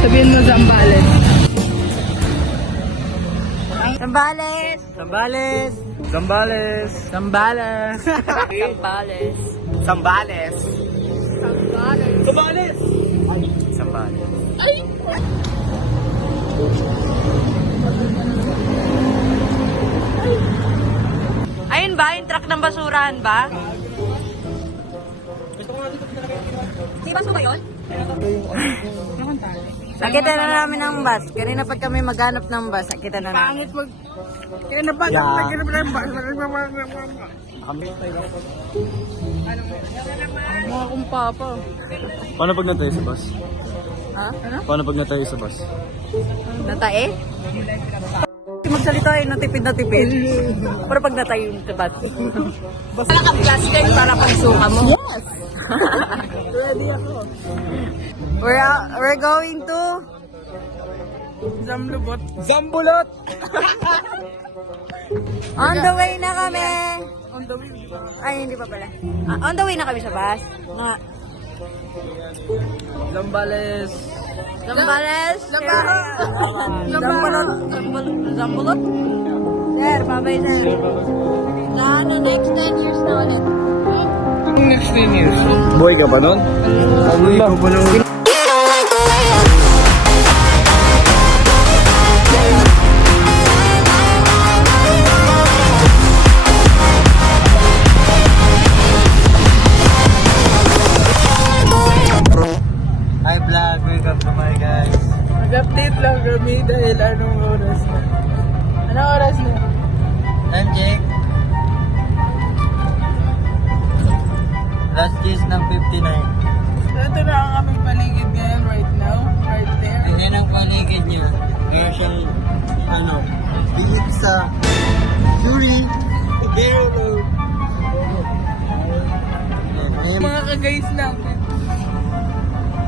Sabihin mo Zambales. Zambales! Zambales! Zambales! Zambales! Zambales! Zambales! Zambales! Zambales! Zambales. Ayun ba? Yung truck ng basurahan ba? Di ba ba yun? Nakita na namin ang bus. Kanina pa kami maghanap ng bus. Nakita na namin. Pangit mag... Kaya na ba? Yeah. Kaya na ba yung bus? Mga akong papa. Paano pag natayo sa bus? Ha? Ano? Paano pag natayo sa bus? Natae? Magsalita ay natipid na tipid. Para pag natayo yung tabat. Wala kang plastic para pagsuka mo. Yes! Ready ako. We're going to... Zamlubot. Zambulot! On the way na kami! On the way. Ay, hindi pa pala. On the way na kami sa bus. Zambales. Zambales! Zambalot. Zambulot? Sir, babay sir. Na next 10 years na ulit. Next 10 years. Buhay ka pa nun? Allah, walang... Hi vlog, welcome to my guys. Nag-update lang kami dahil anong oras na. Anong oras na? Time check. Last kiss ng 59. So ito na ang aming paligid ngayon right now. Right there. Yan ang paligid niya. Kaya siyang, bigit sa Yuri Ibero Road. Mga ka-guys natin.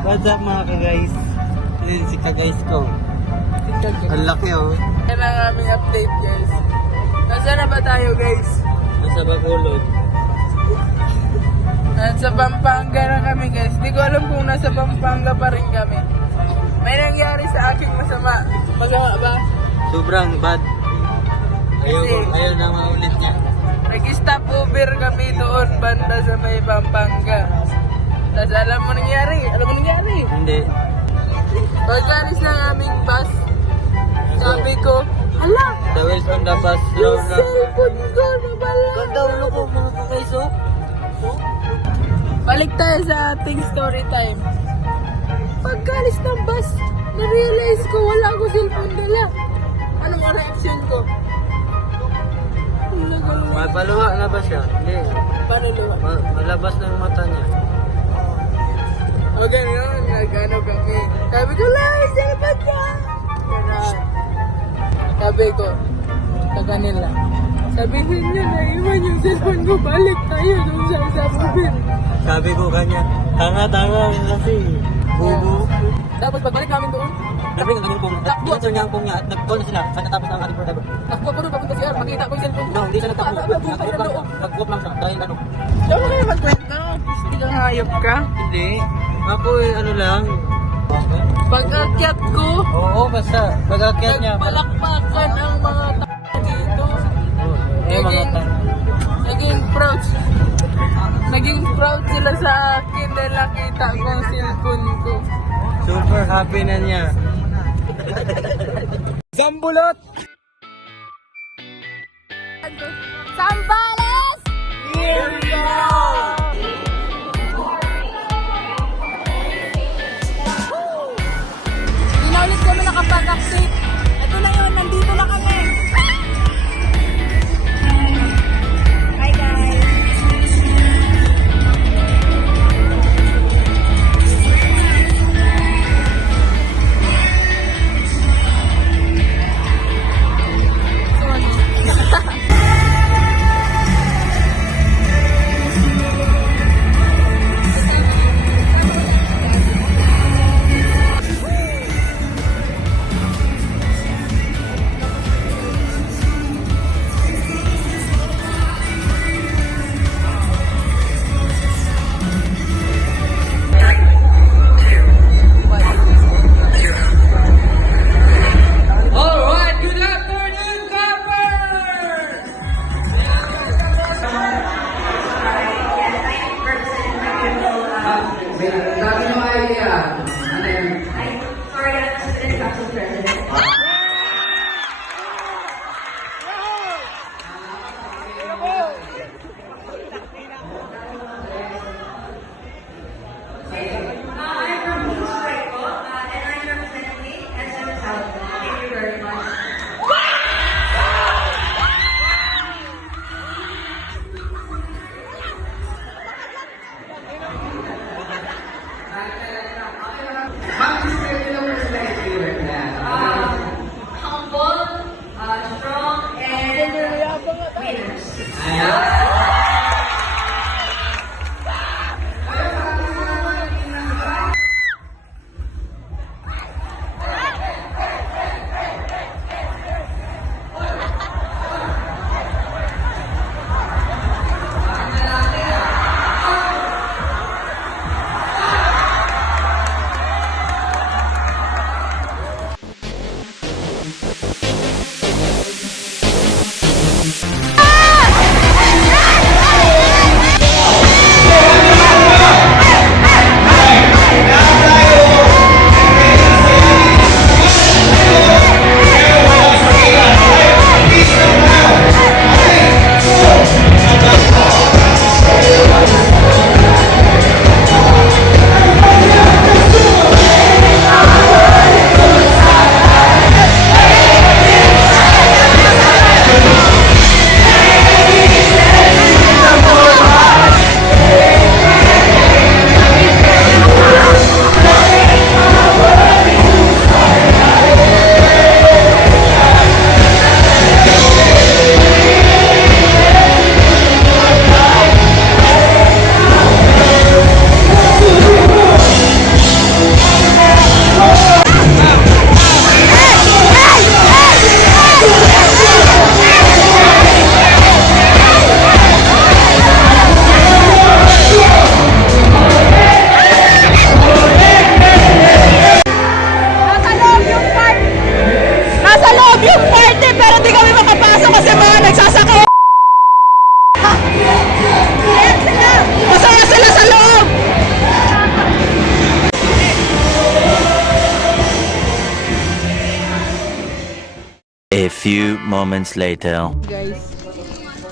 What's up mga ka-guys? Yun si ka-guys ko. Ang laki oh. Yan ang aming update guys. Nasaan na ba tayo guys? Nasa Bacolod. Nasa Pampanga na kami guys. Di ko alam kung nasa Pampanga pa rin kami. May nangyari sa aking masama. Masama ba? Sobrang bad. Ayaw na maulit niya. Nag-stop over kami doon banda sa may Pampanga. Tapos alam mo nangyari? Hindi. Pagkalis ng aming bus, sabi ko, hala! The wheels on the bus slow Yung na. cellphone ko na pala! Ganda ko mga ka-guys oh. Balik tayo sa ating story time. Pagkalis ng bus, na-realize ko wala ako cellphone dala. Anong reaction ko? Mapaluha na ba siya? Hindi. Paano luwa? Malabas na yung mata niya. O gano'n, nag-ano kami. Sabi ko, Lai, cellphone niya! Gano'n. Sabi ko, sa kanila. Sabihin niyo na iwan yung cellphone ko, balik tayo doon sa subway. Sabi ko kanya, tanga-tanga kasi. Bubo. Tapos pagbalik namin doon, Sabi ko ganyan pong, answer niya ang pong niya at nag-call na sila sa natapos ng ating forever. takbo ko doon, papunta siya, makita ko yung cellphone ko. No, hindi siya nagtakbo. Nag-walk lang siya dahil ano. Diyan mo kayo magkwento, hindi kang hayop ka. Hindi. Ako ano lang. Pag-akyat ko, Oo, basta pag-akyat niya. nagpalakpakan ang mga tao dito. Eh, mga Naging proud sila sa akin dahil nakita ko ang cellphone ko. super happy na niya. Zambulot! Zambales! Here we go! Hindi na ulit kami nakapag-update. Ito na yun, nandito na kami. Hi guys! A few moments later. Guys,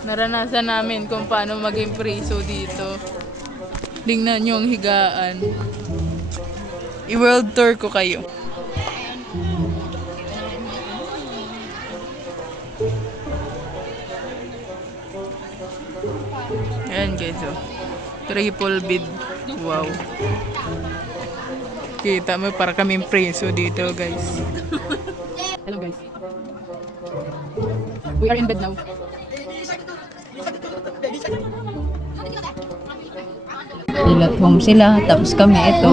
naranasan namin kung paano maging preso dito. Tingnan nyo ang higaan. I-world tour ko kayo. Ayan guys, oh. Triple bed. Wow. Kita mo, para kaming preso dito, guys. Hello, guys. We are in bed now. Hilot home sila, tapos kami ito,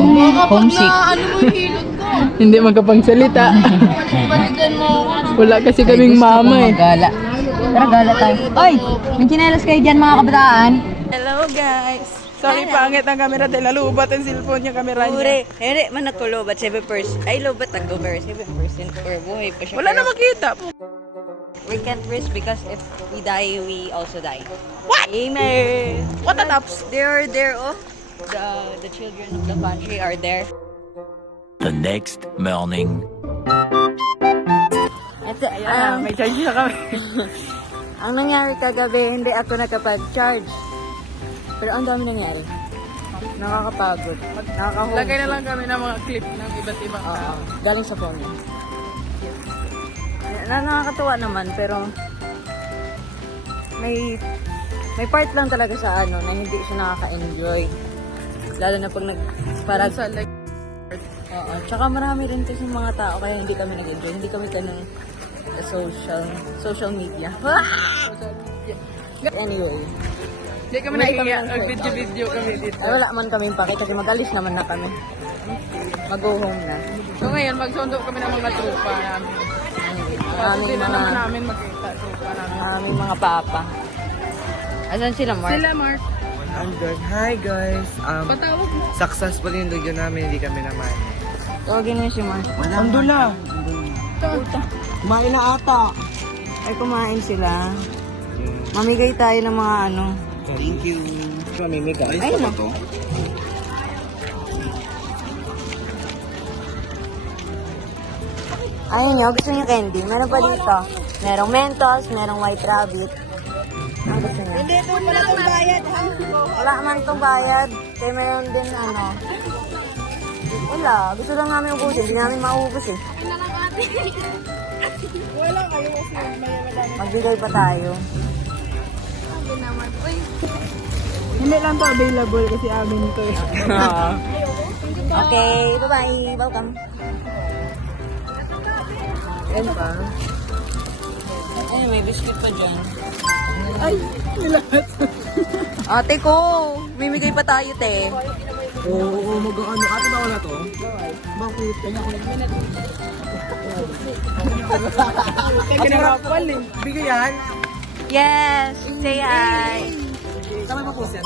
homesick. Hindi magkapagsalita. Wala kasi kaming mama eh. Gala. Tara, gala tayo. Oy! May chinelas kayo dyan mga kabataan. Hello guys. Sorry, pangit ang camera dahil nalubat ang cellphone niya, camera niya. Ure, hindi man ako lobat, 7%. Ay, lobat ako, pero 7% or buhay pa siya. Wala na makita. We can't risk because if we die, we also die. What? Amen. What the tops? They're there, oh. The children of the country are there. The next morning. Ito, Ayan, may charge na kami. ang nangyari kagabi, hindi ako nakapag-charge. Pero ang dami nangyari. Nakakapagod. Nakaka-home. Lagay na lang kami ng mga clip ng iba't ibang tao. Galing sa phone. Nakakatuwa naman, pero may part lang talaga sa ano na hindi siya nakaka-enjoy. Lalo na pag parang Sa like, oo, tsaka marami rin kasi mga tao kaya hindi kami nag-enjoy. Hindi kami tanong sa social media. Anyway, hindi kami naiiyak. Nag-video-video kami dito. ay wala man kami pakita kasi mag-alis naman na kami. Mag-go home na. So ngayon, magsundo kami ng mga tropa namin. Hindi na naman namin makita. Tropa namin. Aming mga papa. Asan sila, Mark? Sila, Mark. I'm good. Hi guys. Patawag mo. Successful yung video namin, hindi kami naman. Tawagin mo si Mark. Ando na. Kumain na ata. Ay, kumain sila. Mamigay tayo ng mga ano. Thank you. Mamimigay. Ay, no. Ayun nyo, gusto nyo candy? Meron pa dito. Merong Mentos, merong White Rabbit. Ang gusto nyo? Hindi, ito wala itong bayad. Wala man itong bayad. Kaya meron din ano. Wala, gusto lang namin ubusin. Hindi namin maubos eh. Wala kayo kasi may wala. Magbigay pa tayo. Hindi lang to available kasi amin to eh. Okay, bye-bye. Welcome. Yan pa. Ay, may biscuit pa dyan. Ay, nilahat. Ate ko, mimigay pa tayo, te. Oo, mag-ano. Ate ba wala to? Bakit? Kinarapal eh. Bigay yan. Yes, say hi. Kami pa po siya.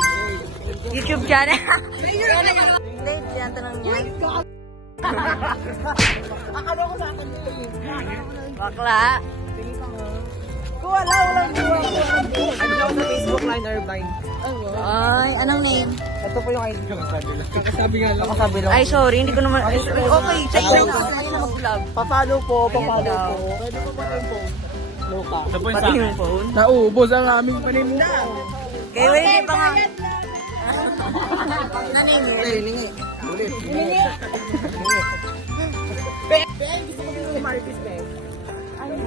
YouTube channel. Hindi, yan tanong niya. Akala ko sa akin dito eh. Bakla. Kung wala, walang buwa. Ano daw sa Facebook line or blind? Ay, anong name? Ito po yung ID ko. Kakasabi nga lang. Kakasabi lang. Ay, sorry, hindi ko naman. Okay, sa iyo na. Sa'yo na mag-vlog. Papalo po, papalo Ayan daw. po. Pwede po ba yung phone? Loka. Pati yung phone. Naubos ang aming paninda. Kaya hindi pa nga. Naningi. Ulit.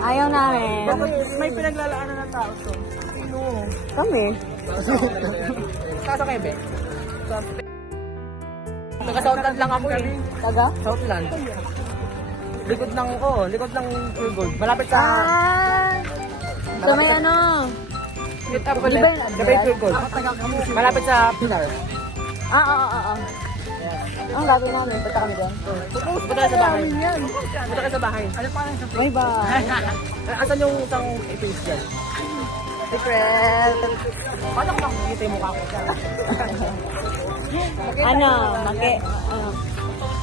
Ayaw namin. May pinaglalaanan ng tao to. Sino? Kami. Kasa kayo, Be? Taga-Southland lang ako eh. Taga? Southland. Likod ng, likod ng Pure Gold. Malapit sa... Sa may ano? Meet up Di ba ulit. yung Gabay address? Pure Gold. Malapit sa Pilar. Oo. Ang gagawin namin, punta kami doon. Punta kayo sa bahay. Punta kayo sa bahay. Ano pa lang sa May ba? Asan yung isang face dyan? Secret. Paano ko makikita yung mukha ko dyan? Ano,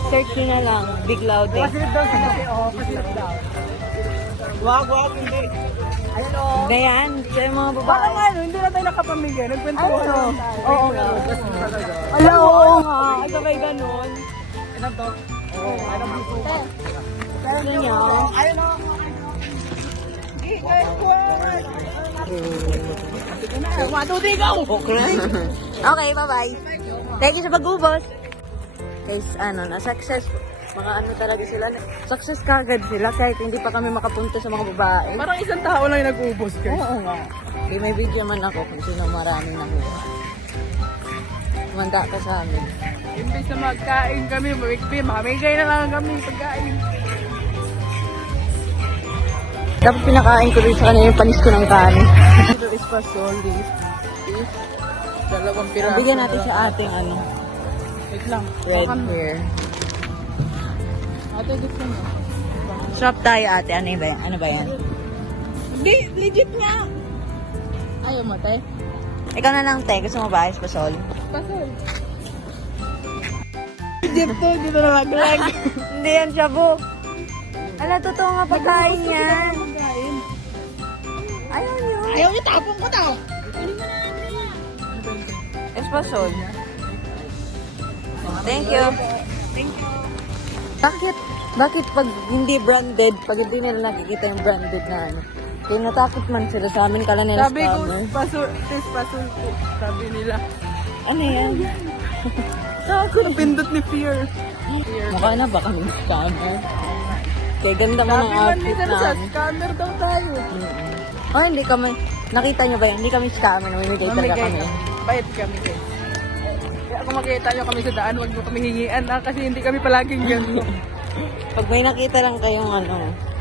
search nyo na lang, Big Loud eh. Pasilip daw sila. Oo, pasilip daw. Wag, hindi. Ayan o. Gayan, sa mga babae. Parang ano, hindi na tayo nakapamigay. Nagkwentuhan Ano? lang tayo. Oo nga. Talaga. Ala, oo nga. Ay, sabay ganun. Ano to? Oo, ano po? Gusto nyo? Ayun o. Okay, bye-bye. Thank you sa pag-ubos. Guys, na-success. Mga talaga sila. Success kagad sila kahit hindi pa kami makapunta sa mga babae. Parang isang tao lang yung nag-ubos guys. Oo nga. Okay, may video man ako kung sino maraming nakuha. Manda ka sa amin. Imbes na magkain kami, mamigay na lang kami pagkain. Dapat pinakain ko rin sa kanila yung panis ko ng kanin. Ito is pasoli. Dalawang piraso. Bigyan natin sa ating Wait lang. red Baka- hair. Ate, gusto mo? Shop tayo ate. Ano ba yan? Ano ba yan? Hindi, legit nga. Ayaw mo, te? Ikaw na lang, te. Gusto mo ba? Espasol? Pasol. Legit to, dito na maglag. Hindi yan, shabu. Ala, totoo nga pagkain yan. Ayaw nyo. Ayaw, itapon ko daw. Espasol. Thank you. Thank you. Bakit pag hindi branded, pag hindi nila nakikita yung branded na kaya natakot man sila sa amin, kala nila Sabi ko, scammer. pasol ko. Sabi nila. Ano yan? Napindot ni Fear. Mukha na ba kami scammer? Kaya ganda mo ng Sabi man outfit nila sa namin. scammer daw tayo. Oh, hindi kami. Nakita nyo ba yun? Hindi kami scammer. Namimigay talaga kami. Bait kami guys. Kaya kung makikita nyo kami sa daan, huwag nyo kami hingian kasi hindi kami palaging gano'n. Pag may nakita lang kayong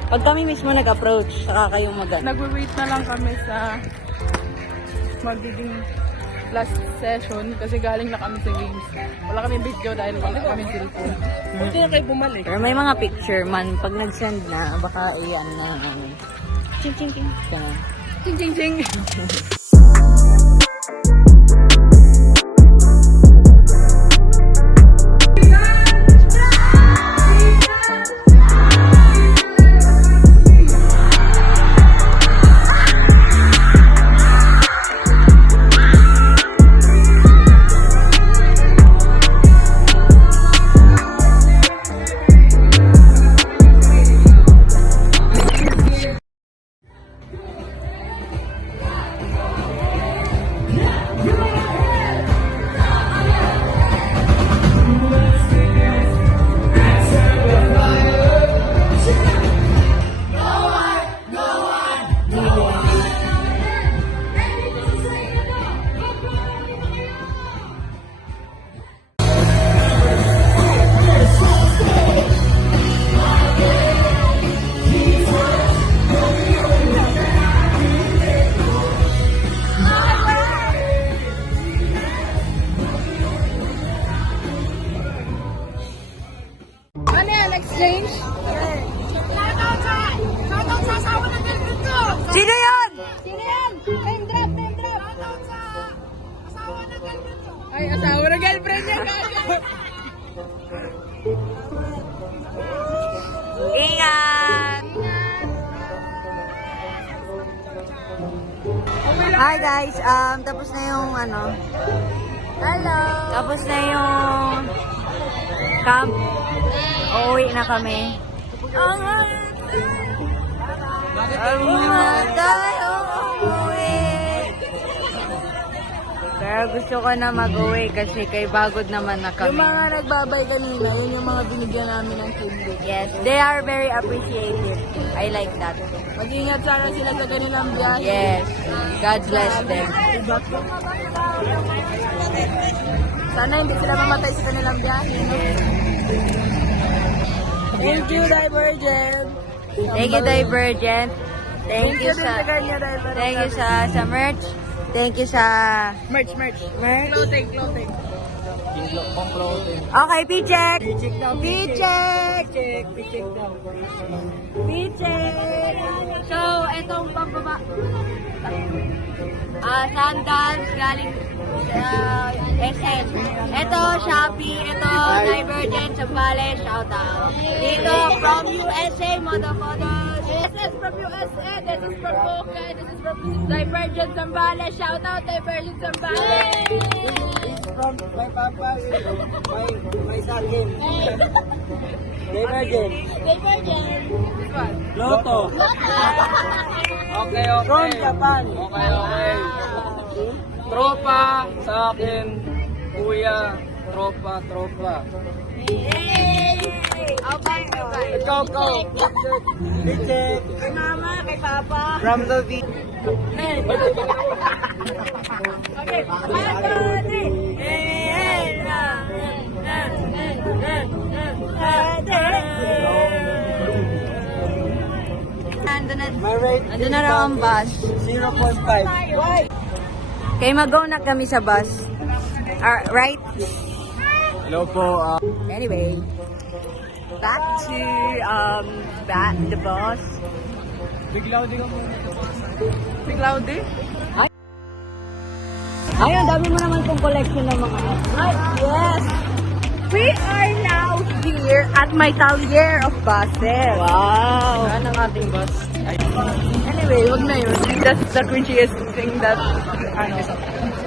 pag kami mismo nag-approach, saka kayong Nagwe-wait na lang kami sa magiging last session kasi galing na kami sa games. Wala kami video dahil wala kami cellphone. Huwag na kayo bumalik. Pero may mga picture man. Pag nag-send na, baka iyan na namin. Ching ching ching. Ganun. Ching ching ching. Ano yan? Exchange? Sino yun? Sino yan? Name drop, name drop. Ay, asawa na girlfriend niya. Ingat! Hi guys, tapos na yung Hello! Tapos na yung camp. Uuwi na kami. Tayo uuwi. Pero gusto ko na mag-uwi kasi kay bagod naman na kami. Yung mga nagbabay kanina, yun yung mga binigyan namin ng tubig. Yes, they are very appreciative. I like that. Mag-ingat sana sila sa kanilang biyahe. Yes, God bless them. Sana hindi sila mamatay sa kanilang biyahe. No? Thank you, Divergent. Thank you, Divergent. Thank you din sa sa kanya, Divergent. Thank you sa merch. Thank you sa Merch. merch. Clothing. Okay, P-check. P-check. P-check. So, etong pambaba. Sandals galing SM. Ito, Shopee. Ito, Divergent. Sambales. Shout out. Dito, from USA, motherfuckers. This is from USA. This is from Boca. This is from Divergent Zambales. Shout out Divergent Zambales. From my papa, my son him. Divergent. Divergent. This one. Lotto. Okay. From Japan. Okay. Tropa sa akin. Kuya. Tropa. Ikaw. Richard. Kay mama, kay papa. From the beach. Okay. 1, 2, 3. My rate Andun na raw ang bus. 0.5. Kay mag-go na kami sa bus. Right? Hello po. Anyway, back to the bus. Biglaw din ako. Ay, ang dami mo naman pong collection ng mga... Ay, yes! We are now here at my talyer of buses. Wow! Saan ang ating bus? Anyway, wag na yun. That's the cringiest thing that,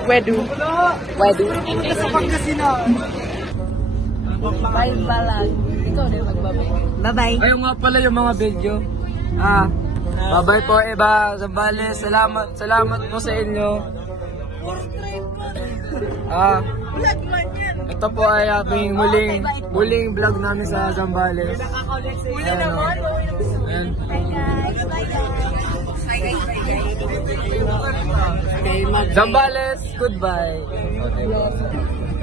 wedu. Bye balag. Ikaw din magbabay. Bye-bye. Ayun nga pala yung mga video. Bye-bye po, Eva. Zambales, salamat po sa inyo. Ito po ay aking muling vlog namin sa Zambales. Ayan. Zambales, goodbye.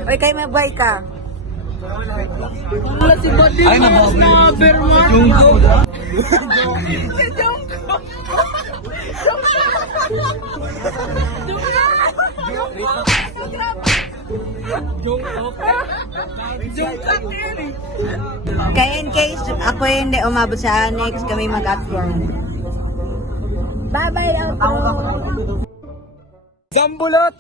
Oy, kayo mag-bye ka. Wala si Buddy na Berman. Kaya in case ako hindi umabot sa next, kami mag-upload. Bye-bye, outro! Zambulot!